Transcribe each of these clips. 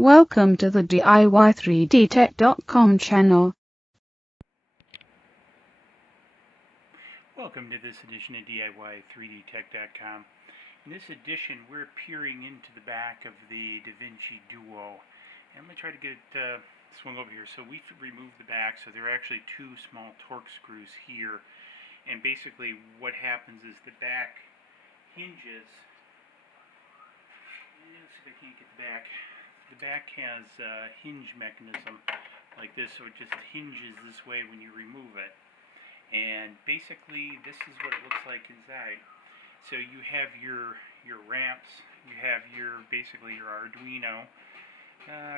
Welcome to the DIY3DTech.com channel. Welcome to this edition of DIY3DTech.com. In this edition, we're peering into the back of the Vinci Duo. And I'm going to try to get it swung over here. So we've removed the back, so there are actually two small torque screws here. And basically what happens is the back hinges. Let's see if I can't get the back. The back has a hinge mechanism like this, so it just hinges this way when you remove it. And basically this is what it looks like inside. So you have your ramps, you have basically your Arduino,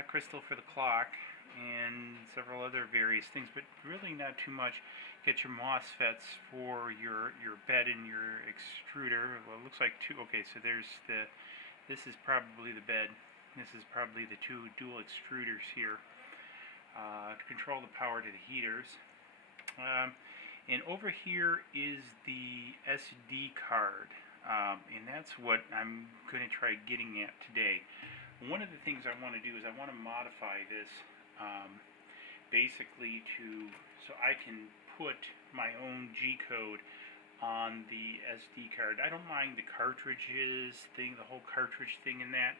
crystal for the clock, and several other various things, but really not too much. Get your MOSFETs for your bed and your extruder. Well, it looks like two. Okay, so there's this is probably the bed. This is probably the two dual extruders here to control the power to the heaters. And over here is the SD card, and that's what I'm going to try getting at today. One of the things I want to do is I want to modify this basically so I can put my own G-code on the SD card. I don't mind the cartridges thing, the whole cartridge thing in that,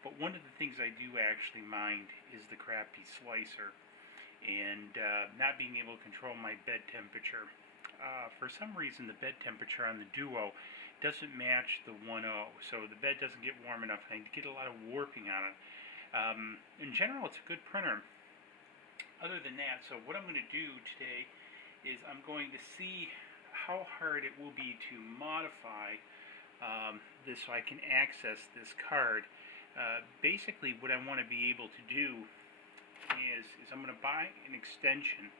but one of the things I do actually mind is the crappy slicer and not being able to control my bed temperature. For some reason the bed temperature on the Duo doesn't match the 1.0, so the bed doesn't get warm enough and I get a lot of warping on it. In general, it's a good printer. Other than that, so what I'm going to do today is I'm going to see how hard it will be to modify this so I can access this card. Basically what I want to be able to do is I'm going to buy an extension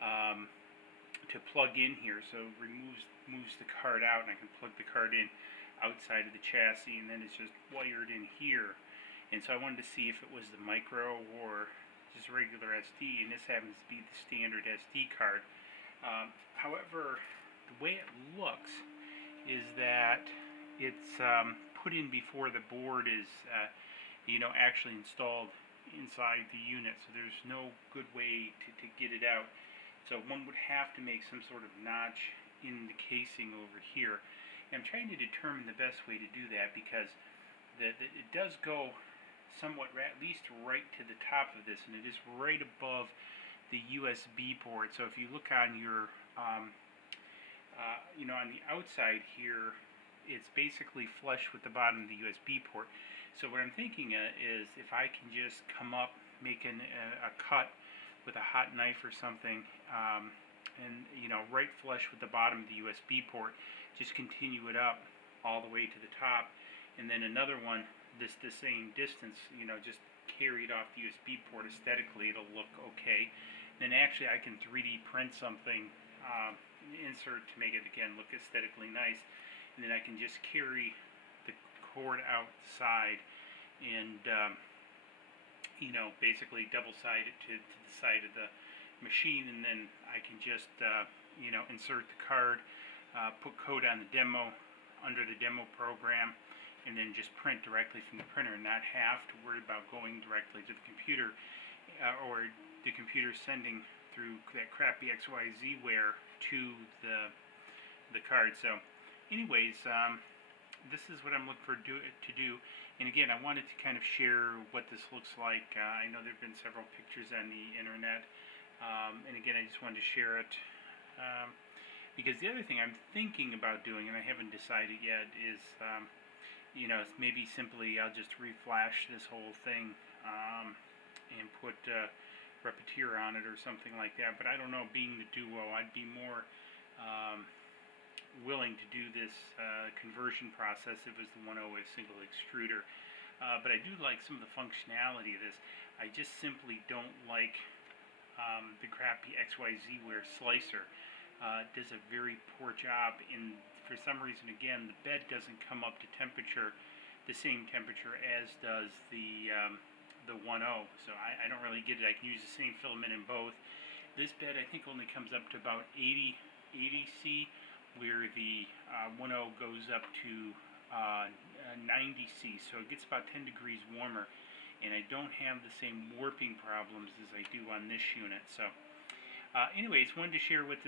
to plug in here, so it moves the card out and I can plug the card in outside of the chassis, and then it's just wired in here. And so I wanted to see if it was the micro or just regular SD, and this happens to be the standard SD card. However, the way it looks is that it's put in before the board is actually installed inside the unit, so there's no good way to get it out. So one would have to make some sort of notch in the casing over here. And I'm trying to determine the best way to do that, because it does go somewhat, at least right to the top of this, and it is right above the USB port. So if you look on your on the outside here, it's basically flush with the bottom of the USB port. So what I'm thinking is if I can just come up, make a cut with a hot knife or something, and right flush with the bottom of the USB port, just continue it up all the way to the top, and then another one the same distance, just carry it off the USB port. Aesthetically it'll look okay. Then actually I can 3D print something, insert to make it again look aesthetically nice, and then I can just carry the cord outside and basically double side it to the side of the machine, and then I can just insert the card, put code on the demo under the demo program, and then just print directly from the printer and not have to worry about going directly to the computer, or the computer sending through that crappy XYZ ware to the card. So anyways, this is what I'm looking for to do. And again, I wanted to kind of share what this looks like. I know there have been several pictures on the internet, and again I just wanted to share it, because the other thing I'm thinking about doing, and I haven't decided yet, is maybe simply I'll just reflash this whole thing and put Repetier on it or something like that. But I don't know, being the Duo, I'd be more willing to do this conversion process if it was the 1.0 with single extruder. But I do like some of the functionality of this. I just simply don't like the crappy XYZ ware slicer. It does a very poor job, and for some reason, again, the bed doesn't come up to temperature, the same temperature as does the 1.0. So I don't really get it. I can use the same filament in both. This bed I think only comes up to about 80 C, where the 1.0 goes up to 90 C, so it gets about 10 degrees warmer. and I don't have the same warping problems as I do on this unit. So anyways, wanted to share with